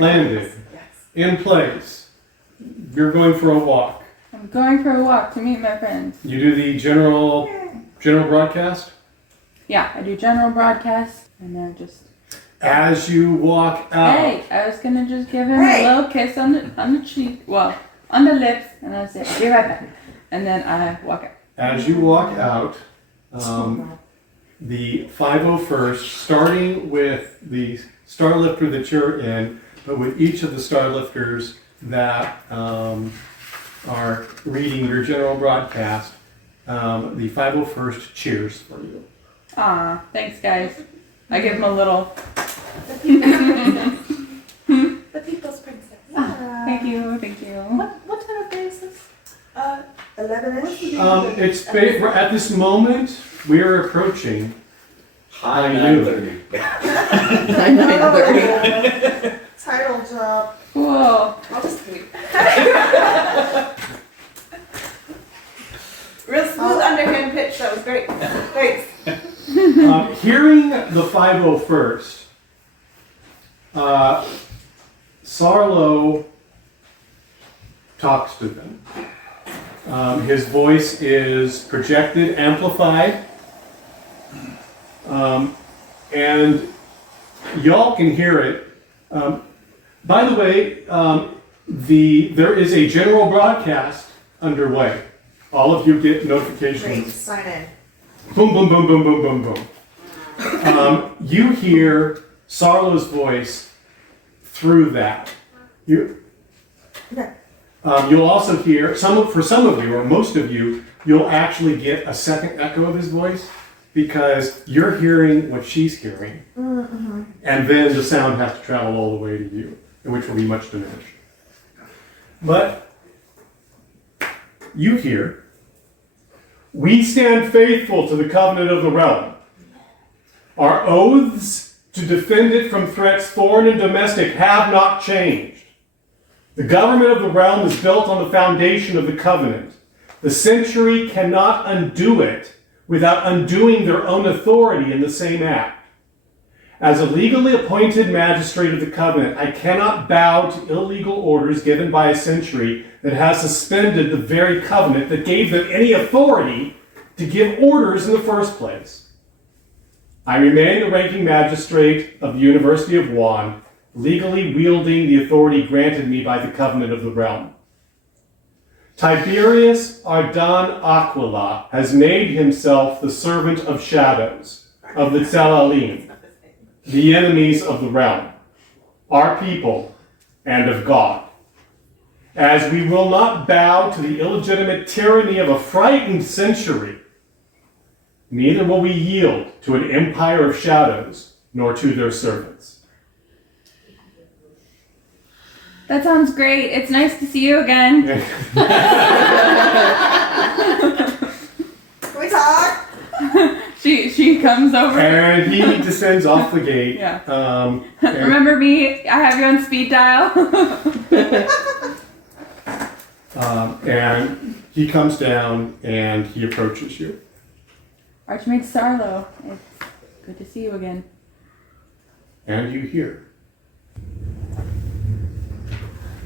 Landed. In place. You're going for a walk. I'm going for a walk to meet my friends. You do the general broadcast? Yeah, I do general broadcast, and then just... As you walk out... Hey, I was gonna just give him a little kiss on the cheek, well, on the lips, and I said, I'll be right back. And then I walk out. As you walk out, the 501st, starting with the Starlifter that you're in, but with each of the Starlifters that are reading your general broadcast, the 501st cheers for you. Aw, thanks guys. I give him a little... The people's princess. Thank you. What time of day is this? 11ish. It's at this moment we're approaching High noon. 9:30. Title drop. Whoa. I'll just wait. Real smooth underhand pitch. That was great. Thanks. Hearing the 501st, Sarlo talks to them. His voice is projected, amplified, and y'all can hear it. By the way, there is a general broadcast underway. All of you get notifications. Great. Sign in. Boom, boom, boom, boom, boom, boom, boom. You hear Sarlo's voice through that. You'll also hear, for some of you, or most of you, you'll actually get a second echo of his voice because you're hearing what she's hearing. Mm-hmm. And then the sound has to travel all the way to you, which will be much diminished. But you hear, "We stand faithful to the covenant of the realm. Our oaths to defend it from threats foreign and domestic have not changed. The government of the realm is built on the foundation of the covenant. The century cannot undo it without undoing their own authority in the same act. As a legally appointed magistrate of the covenant, I cannot bow to illegal orders given by a century that has suspended the very covenant that gave them any authority to give orders in the first place. I remain the ranking magistrate of the University of Juan, legally wielding the authority granted me by the covenant of the realm. Tiberius Ardan Aquila has made himself the servant of shadows, of the Telalim, the enemies of the realm, our people, and of God. As we will not bow to the illegitimate tyranny of a frightened century, neither will we yield to an empire of shadows, nor to their servants." That sounds great. It's nice to see you again. Can we talk? She comes over. And he descends off the gate. Yeah. And Remember me? I have you on speed dial. and he comes down and he approaches you. Arch Mage Sarlo. It's good to see you again. And you hear,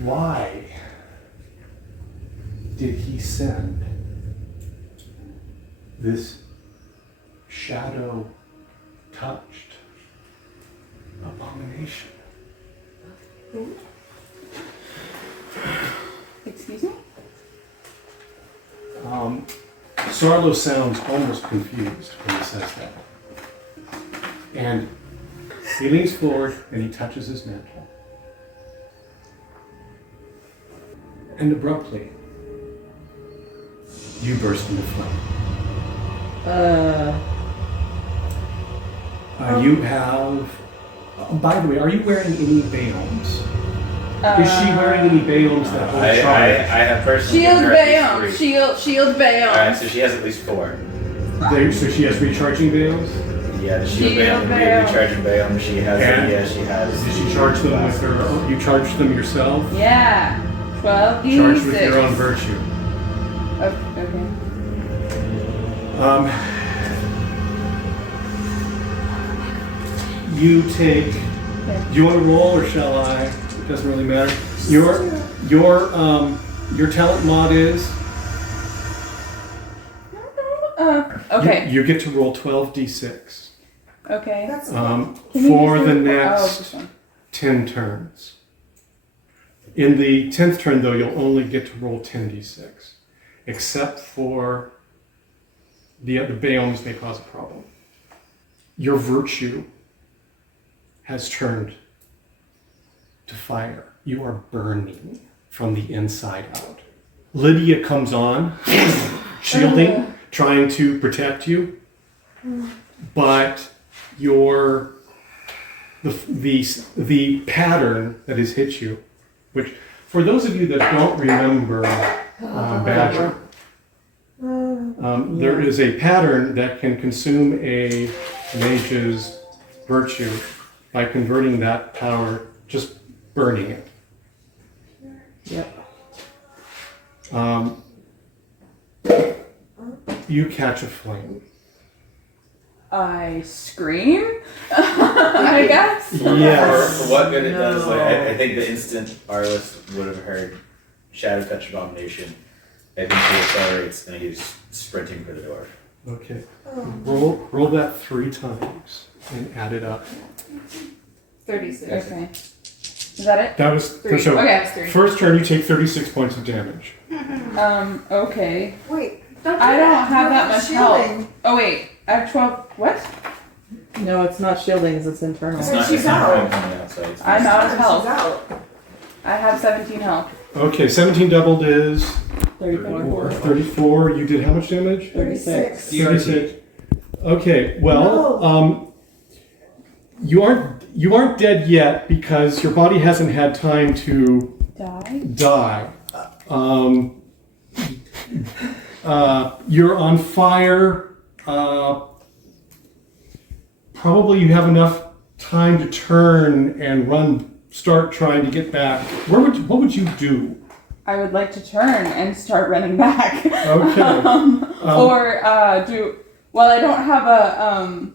"Why did he send this shadow-touched abomination?" Excuse me? Sarlo sounds almost confused when he says that. And he leans forward and he touches his mantle. And abruptly, you burst into flame. You have... by the way, are you wearing any Baelums? Is she wearing any Baelums that hold charge? I have personally Shield given her at Bayon. least 3. Shield Bayon. Alright, so she has at least 4. So she has recharging Baelums? Yeah, the shield Bayon would be a recharging Bayon. She has And she has. Did she charge them with her... You charged them yourself? Yeah. 12 d6. Charged with your own virtue. Okay. You take... Do you want to roll or shall I? Doesn't really matter. Your talent mod is Okay. you get to roll 12d6 Okay. That's for the next this one. 10 turns. In the 10th turn, though, you'll only get to roll 10d6, except for the Bayomes may cause a problem. Your virtue has turned to fire. You are burning from the inside out. Lydia comes on, shielding, trying to protect you, but the pattern that has hit you, which for those of you that don't remember Badger, there is a pattern that can consume a mage's virtue by converting that power, just burning it. Yep. You catch a flame. I scream. I guess. Yes. For what good it does, like I think the instant Arliss would have heard Shadow Touch Abomination, I think he accelerates and he's sprinting for the door. Okay. Roll that 3 times and add it up. 36. Okay. Is that it? That was 3. so. Okay, it's 3. First turn, you take 36 points of damage. Okay. Wait. I don't have that much shielding. health. Oh wait, I have 12. What? No, it's not shielding, it's internal. It's But not, she's it's not out. coming from the outside. It's I'm out of She's health. out. I have 17 health. Okay, 17 doubled is 34. 34. You did how much damage? 36. 36. Okay, well, you aren't dead yet because your body hasn't had time to die. You're on fire. Probably you have enough time to turn and start trying to get back. What would you do? I would like to turn and start running back. Okay. Or do. Well, I don't have a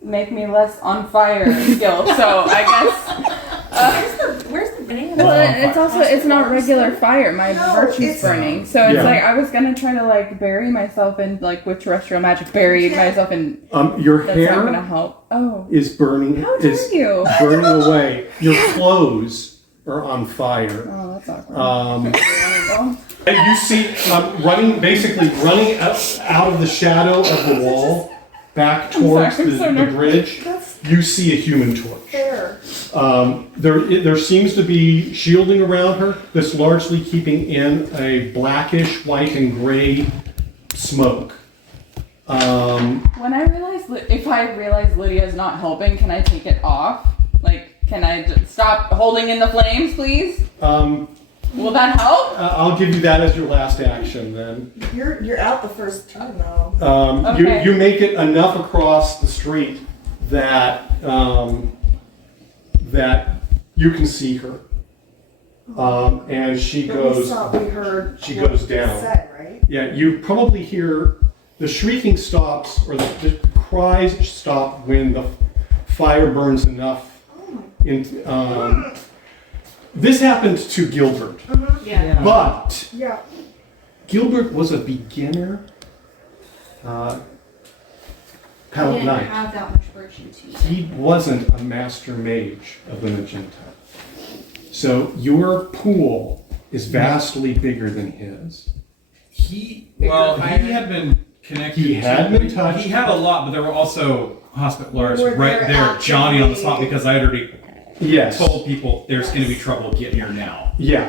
make me less on fire skill, so I guess. Where's the banana? Well, it's not regular fire. My No, virtue's it's- burning, so it's Yeah. like I was gonna try to like bury myself in like with terrestrial magic, bury myself in. Your That's not gonna hair help. Oh, is burning. how dare Is you? burning away. Your clothes are on fire. Oh, that's awkward. And you see basically running out of the shadow of the wall, back towards sorry, I'm so the nervous. bridge. That's You see a human torch. fair. There seems to be shielding around her that's largely keeping in a blackish, white, and gray smoke. When I realize, if I realize Lydia's not helping, can I take it off? Like, can I stop holding in the flames, please? Will that help? I'll give you that as your last action then. You're out the first turn though. Okay. You make it enough across the street that that you can see her, and she But goes. we heard she what goes was down. said, right? Yeah, you probably hear the shrieking stops or the cries stop when the fire burns enough. This happened to Gilbert, Yeah. but Yeah. Gilbert was a beginner Paladin I Knight. didn't have that much virtue to use. He wasn't a master mage of the magenta. So your pool is vastly bigger than his. He had been connected. He had been touched. He had a lot, but there were also hospitalers Were right there there, Johnny on the spot, actively- because I had already Yes. told people there's going to be trouble getting here now. Yeah.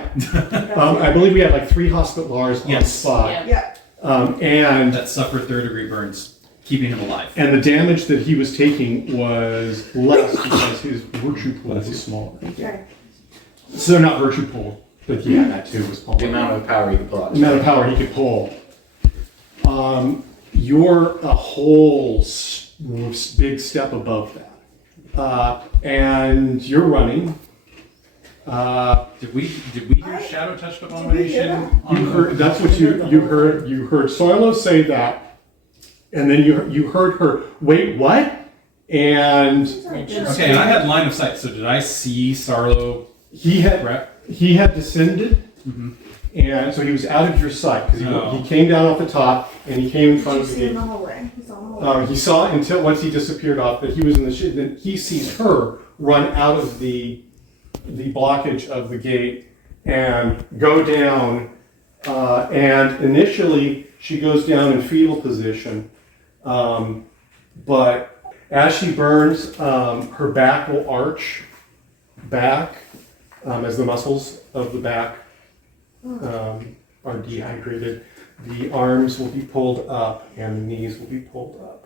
I believe we had like 3 hospitalers on Yes. spot. Yeah. And That suffered 3rd-degree burns, keeping him alive. the damage that he was taking was less because his virtue pool was smaller. Okay. So not virtue pool, but yeah, that too was smaller. The amount of power you can pull out. The amount of power he could pull. You're a whole big step above that. And you're running. Did we hear Shadow Touched Abomination? You heard, that's what you heard. You heard Sarlo say that, and then you heard her. Wait, what? And Okay, and I had line of sight, so did I see Sarlo He had Brett? descended, Mm-hmm. and so he was out of your sight because Oh. he came down off the top and he came in front Did you of the see in gate. the hallway? He's on the hallway. He saw until once he disappeared off that he was in the shit. Then he sees her run out of the blockage of the gate and go down. And initially she goes down in fetal position, but as she burns, her back will arch back as the muscles of the back are dehydrated. The arms will be pulled up and the knees will be pulled up.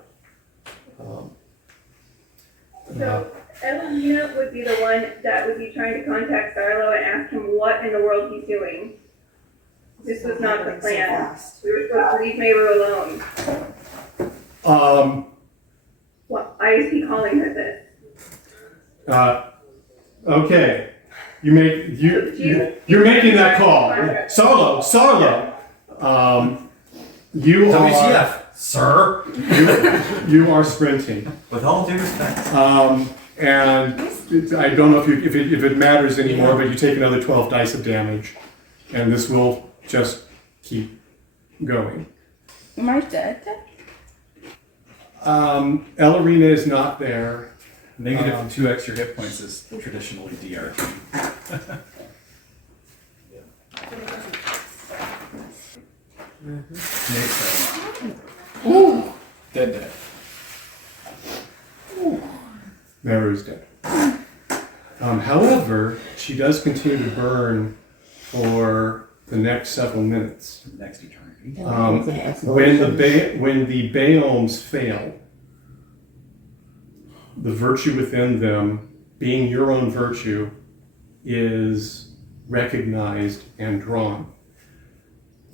So Evelina would be the one that would be trying to contact Sarlo and ask him what in the world he's doing. This was not the Happening so plan. fast. We were supposed to leave Mehru alone. Why is he calling her this? Okay, you're making that call. Sarlo. You are WTF, sir? you are sprinting. With all due respect. And I don't know if it matters anymore, but you take another 12 dice of damage, and this will just keep going. Am I dead? Ellerina is not there. Negative 2 extra hit points is traditionally DRT. Ooh. Dead. Mehru's dead. However, she does continue to burn for the next several minutes. Next eternity. When the Baomes fail, the virtue within them, being your own virtue, is recognized and drawn.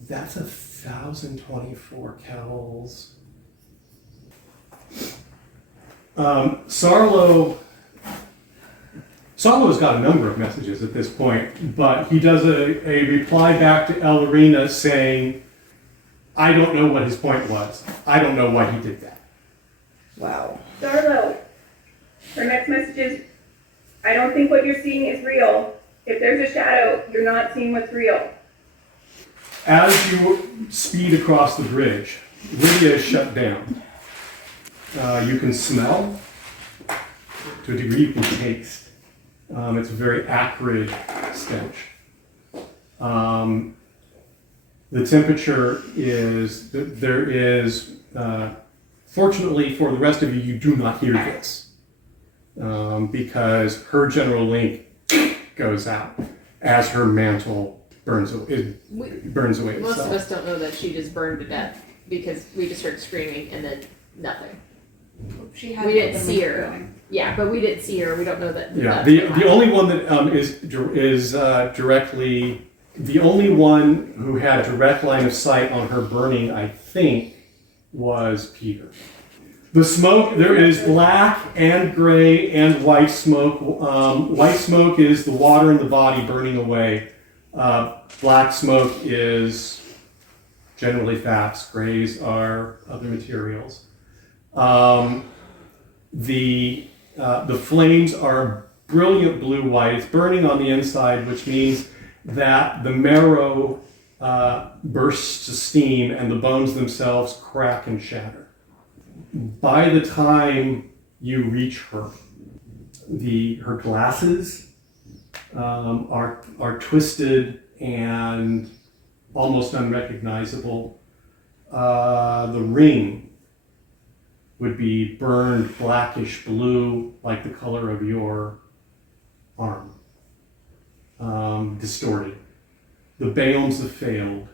That's 1,024 kells. Sarlo's got a number of messages at this point, but he does a reply back to Ellerina saying, I don't know what his point was. I don't know why he did that. Wow. Sarlo, her next message is, I don't think what you're seeing is real. If there's a shadow, you're not seeing what's real. As you speed across the bridge, Lydia is shut down. You can smell. To a degree, you can taste. It's a very acrid stench. The temperature is, there is, fortunately for the rest of you, you do not hear this. Because her general link goes out as her mantle burns away Most of itself. us don't know that she just burned to death because we just heard screaming and then nothing. She had We didn't the see link her. going. Yeah, but we didn't see her. We don't know that. Yeah, that's the what only one that is directly, the only one who had direct line of sight on her burning, I think, was Peter. The smoke, there is black and gray and white smoke. White smoke is the water in the body burning away. Black smoke is generally fats. Grays are other materials. The flames are brilliant blue-white. It's burning on the inside, which means that the marrow bursts to steam and the bones themselves crack and shatter. By the time you reach her, her glasses are twisted and almost unrecognizable. The ring would be burned blackish blue, like the color of your arm, distorted. The Baomes have failed,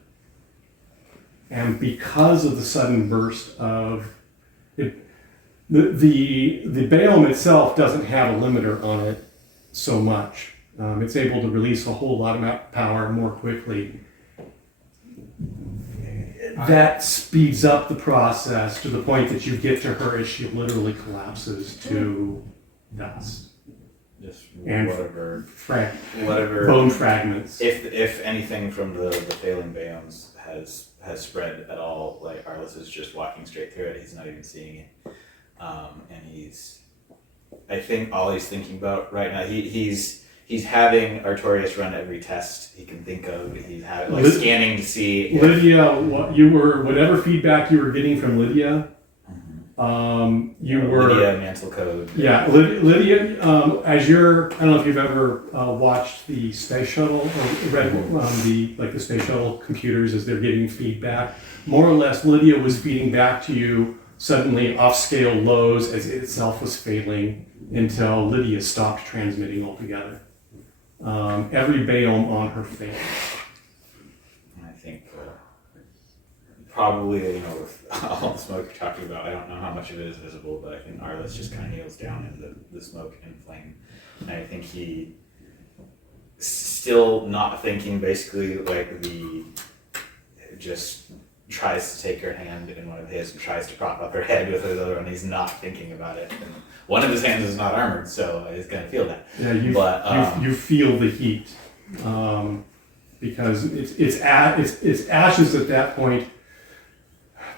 and because of the sudden burst of it, the Baome itself doesn't have a limiter on it so much. It's able to release a whole lot of power more quickly. That speeds up the process to the point that you get to her as she literally collapses to dust Just and whatever bone fragments. If anything from the failing Baomes has spread at all, like Arliss is just walking straight through it. He's not even seeing it, and I think all he's thinking about right now, he's he's having Artorias run every test he can think of. He's having scanning to see if, Lydia, whatever feedback you were getting from Lydia, you were Lydia Mantle Code. Yeah, Lydia. As you're, I don't know if you've ever watched the space shuttle or read the space shuttle computers as they're getting feedback. More or less, Lydia was feeding back to you suddenly off-scale lows as it itself was failing until Lydia stopped transmitting altogether. Every biome on her failed. I think probably, with all the smoke you're talking about, I don't know how much of it is visible, but I think Arliss just kind of kneels down in the smoke and flame. And I think he still not thinking, basically, just tries to take her hand in one of his and tries to prop up her head with his other one. He's not thinking about it. And one of his hands is not armored, so he's going to feel that. Yeah, you feel the heat because it's ashes at that point.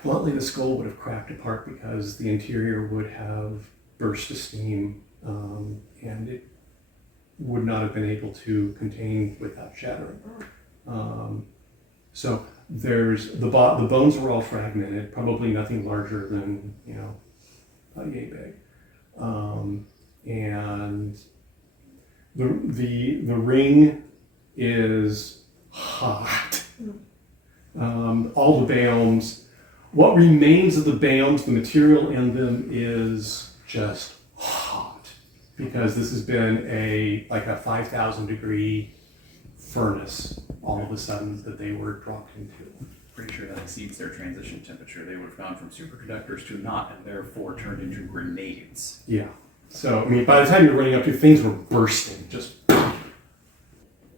Bluntly, the skull would have cracked apart because the interior would have burst to steam, and it would not have been able to contain without shattering. So there's the bones were all fragmented, probably nothing larger than a yay big, and the ring is hot. All the biomes. What remains of the biomes, the material in them is just hot because this has been a 5,000 degree furnace all of a sudden that they were dropped into. Pretty sure that exceeds their transition temperature. They would have gone from superconductors to not, and therefore turned into grenades. Yeah. So, by the time you're running up to, things were bursting. Just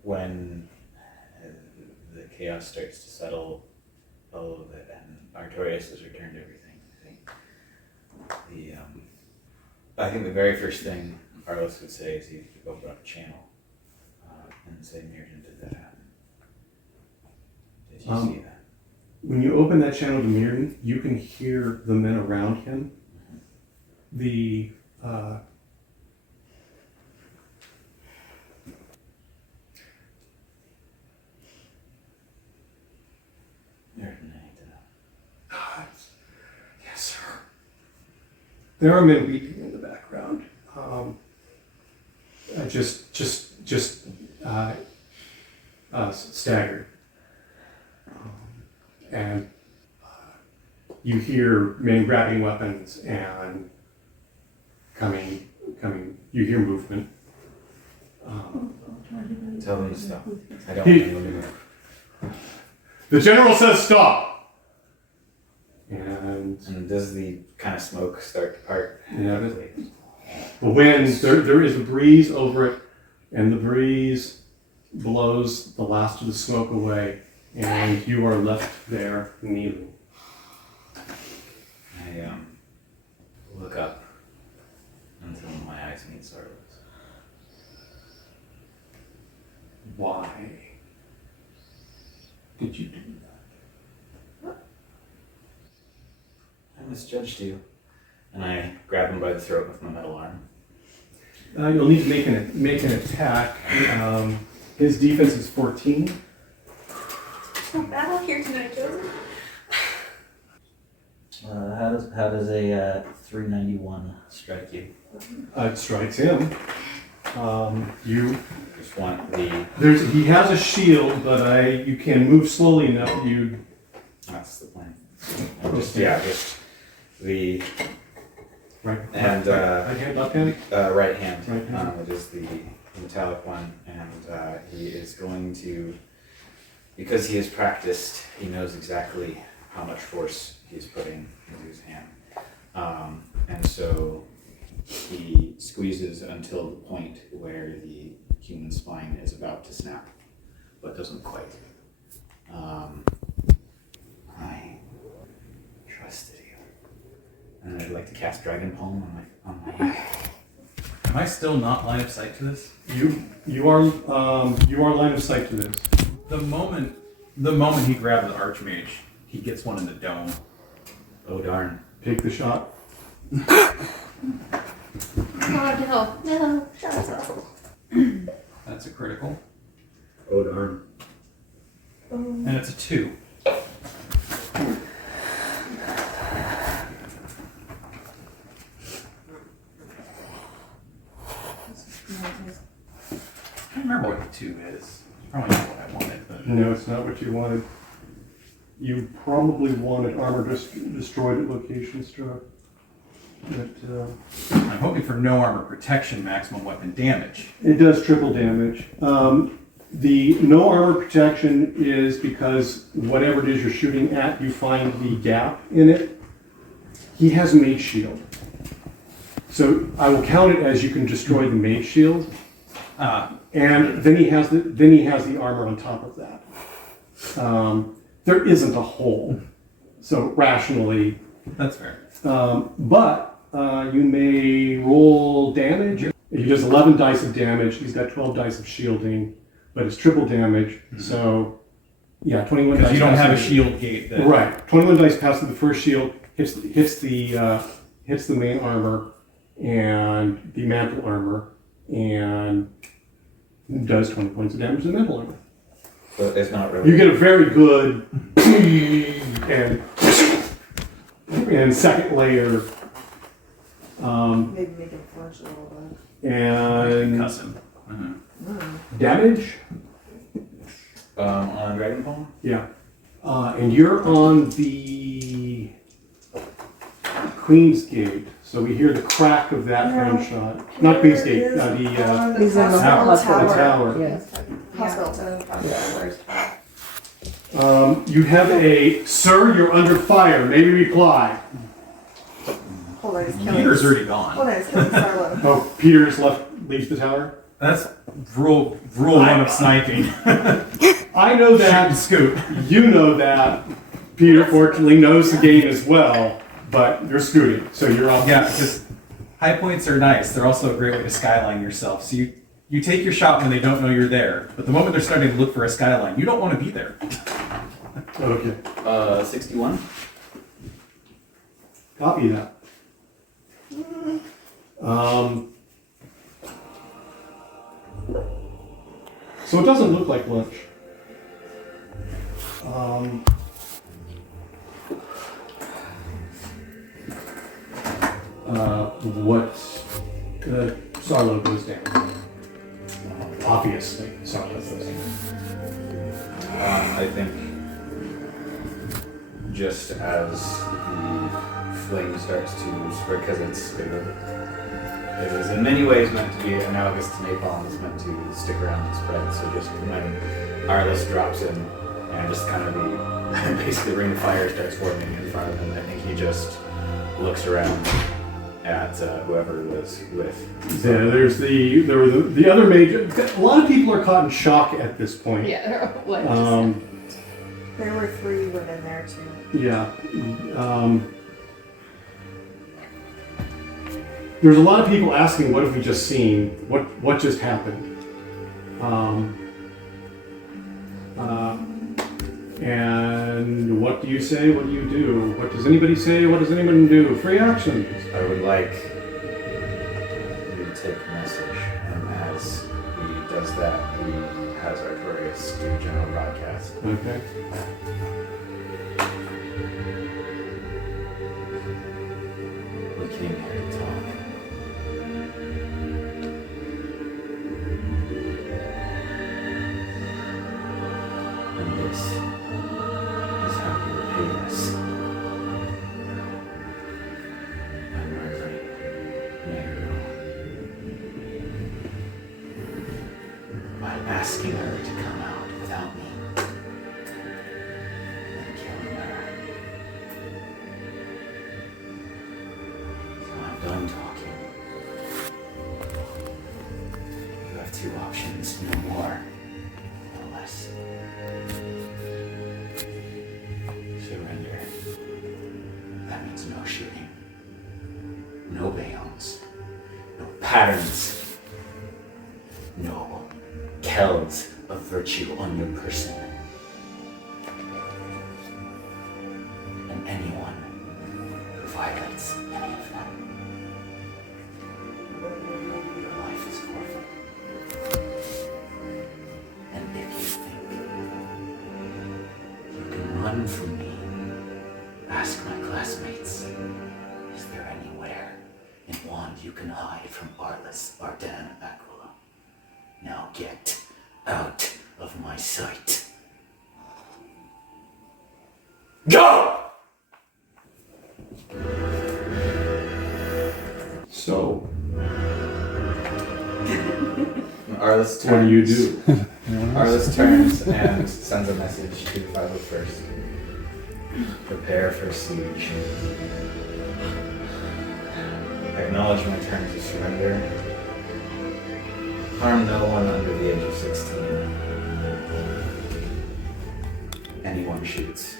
when the chaos starts to settle a little bit and Artorias has returned everything, I think the very first thing Arliss would say is he'd open up a channel and say, Mirjam, did that happen? Did you see that? When you open that channel to Mirjam, you can hear the men around him. The Yes, sir. There are men weeping in the background. Staggered. And you hear men grabbing weapons and coming. You hear movement. Tell them to stop. I don't want anyone to move. The general says stop. And does the kind of smoke start to part? Yeah, the wind, there is a breeze over it, and the breeze blows the last of the smoke away, and you are left there kneeling. I look up until my eyes meet Sarla's. Why did you do that? I misjudged you. And I grab him by the throat with my metal arm. You'll need to make an attack. His defense is 14. Not bad out here tonight, Joseph. How does a 391 strike you? It strikes him. You just want the. He has a shield, but you can move slowly enough. That's the plan. Just the. Right. And right hand, left hand. Right hand. Right hand. It is the metallic one, and he is going to, because he has practiced, he knows exactly how much force he's putting into his hand, and so he squeezes until the point where the human spine is about to snap, but doesn't quite. I trusted you, and I'd like to cast Dragon Palm on my hand. Am I still not line of sight to this? You are line of sight to this. The moment he grabs the Arch Mage, he gets one in the dome. Oh darn! Take the shot. Oh no! No! Shut us up. That's a critical. Oh darn. And it's a 2. I don't remember what the 2 is. It's probably not what I wanted, but No, it's not what you wanted. You probably wanted armor destroyed at location struck. But, I'm hoping for no armor protection, maximum weapon damage. it does triple damage. The no armor protection is because whatever it is you're shooting at, you find the gap in it. He has mage shield. So I will count it as you can destroy the mage shield. And then he has the armor on top of that. There isn't a hole, so rationally. That's fair. But you may roll damage. He does 11 dice of damage. He's got 12 dice of shielding, but it's triple damage. Mm-hmm. So yeah, 21 dice. Because you don't have a shield gate. That... Right. 21 dice passes the first shield, hits the main armor and the mantle armor, and does 20 points of damage to the mantle armor. But it's not really. You get a very good and second layer. Maybe make him flinch a little And cuss him. damage. On Dragon Ball? Yeah. And you're on the Queen's Gate, so we hear the crack of that gunshot. Not Queen's Gate, He's in the the tower. Yeah. You have a, sir, you're under fire, maybe reply. Hold on, he's killing. Peter's already gone. Hold on, he's killing Sarlo. Oh, Peter's leaves the tower? That's rule 1 of sniping. I know that. Scoop. You know that. Peter fortunately knows the game as well, but you're scooting, so you're off. Yeah, because high points are nice. They're also a great way to skyline yourself. So you take your shot when they don't know you're there, but the moment they're starting to look for a skyline, you don't want to be there. Okay. 61. Copy that. So it doesn't look like lunch. Sarlo goes down. Obviously, Sarlo goes down. I think just as the flame starts to spread, because it is in many ways meant to be analogous to napalm, it's meant to stick around and spread. So just when Arliss drops in and just kind of basically ring of fire starts forming in front of him, I think he just looks around at whoever was with. Yeah, there were the other major. A lot of people are caught in shock at this point. Yeah, like There were 3 women there too. Yeah. There's a lot of people asking, what have we just seen? What just happened? And what do you say? What do you do? What does anybody say? What does anyone do? Free actions. I would like you to take a message, and as he does that, he has Artorius do general broadcast. Okay. We came here to talk. And this is how you repay us. By murdering Mehru. By asking her to come out without me. And killing her. So I'm done talking. You have 2 options, no more, no less. Surrender. That means no shooting. No bayons. No patterns. No kells of virtue on your person. And anyone who violates any of them, your life is forfeit. run from me. Ask my classmates. Is there anywhere in Wand you can hide from Arliss, Ardan, Aquila? Now get out of my sight. Go! So, Arliss turns. what do you do? Arliss turns and sends a message to the 501st. Prepare for siege. Acknowledge my terms of surrender. Harm no one under the age of 16. Anyone shoots.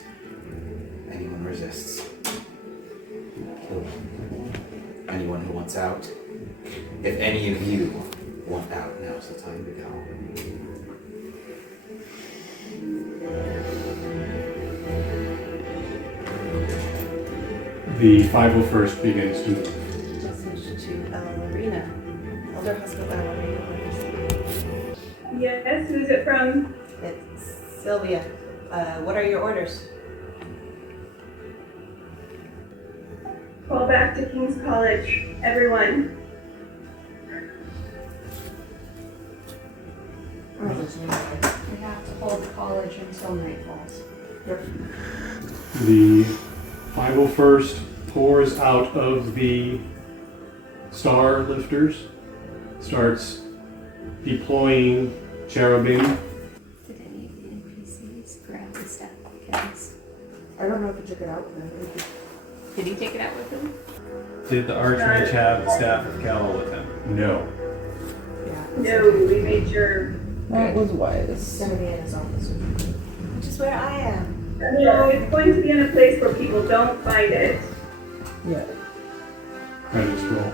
Anyone resists. Kill them. Anyone who wants out. If any of you want out, now's the time to go. The 501st begins to move. Message to Ellerina. Elder Husband Ellerina. Yes, who's it from? It's Sylvia. What are your orders? Call back to King's College, everyone. We have to hold college until night falls. The 501st pours out of the star lifters, starts deploying cherubim. Did any of the NPCs grab the staff of Kaz? I don't know if he took it out with him. Did he take it out with him? Did the Arch Mage have the Staff of Cal with him? No. Yeah. No, we made sure. That was wise. It's gonna be in his office. Which is where I am. No, it's going to be in a place where people don't find it. Yeah. Credits roll.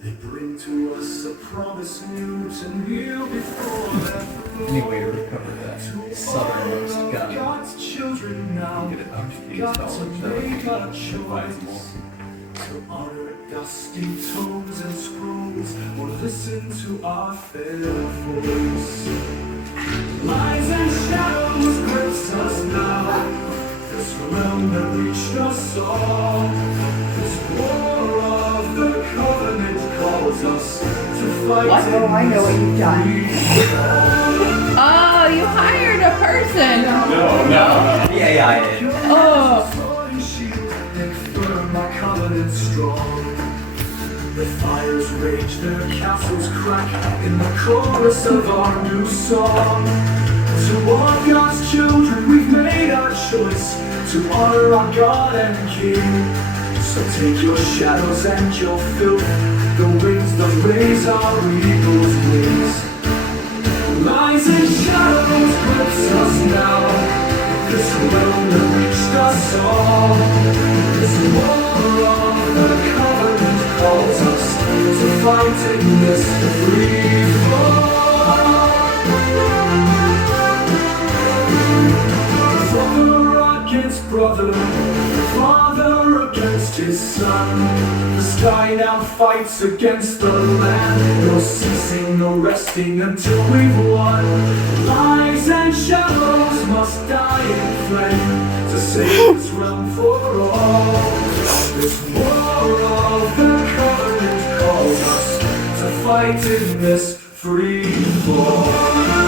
They bring to us a promise new to kneel before their throne. Any way to recover that southernmost gun? God's children now. Get it up to King's Got to College. That make would a be choice. advisable. To honor dusty tomes and scrolls, or listen to our fair voice. Lies and shadows grips us now. This realm that reached us all. This war of the covenant calls us to fight. What? Oh, I know what you've done. Oh, you hired a person. No. The AI did. Oh. My covenant strong. The fires rage, their castles crack in the chorus of our new song. To all God's children, we've made our choice to honor our God and King. So take your shadows and your filth, the wings that raise our eagle's wings. Lies and shadows grips us now. This realm that reached us all. This war of the covenant calls us to fight in this free fall. Brother against brother, father against his son. The sky now fights against the land. No ceasing, no resting until we've won. Lies and shadows must die in flame to save this realm for all. This war of the covenant calls us to fight in this free fall.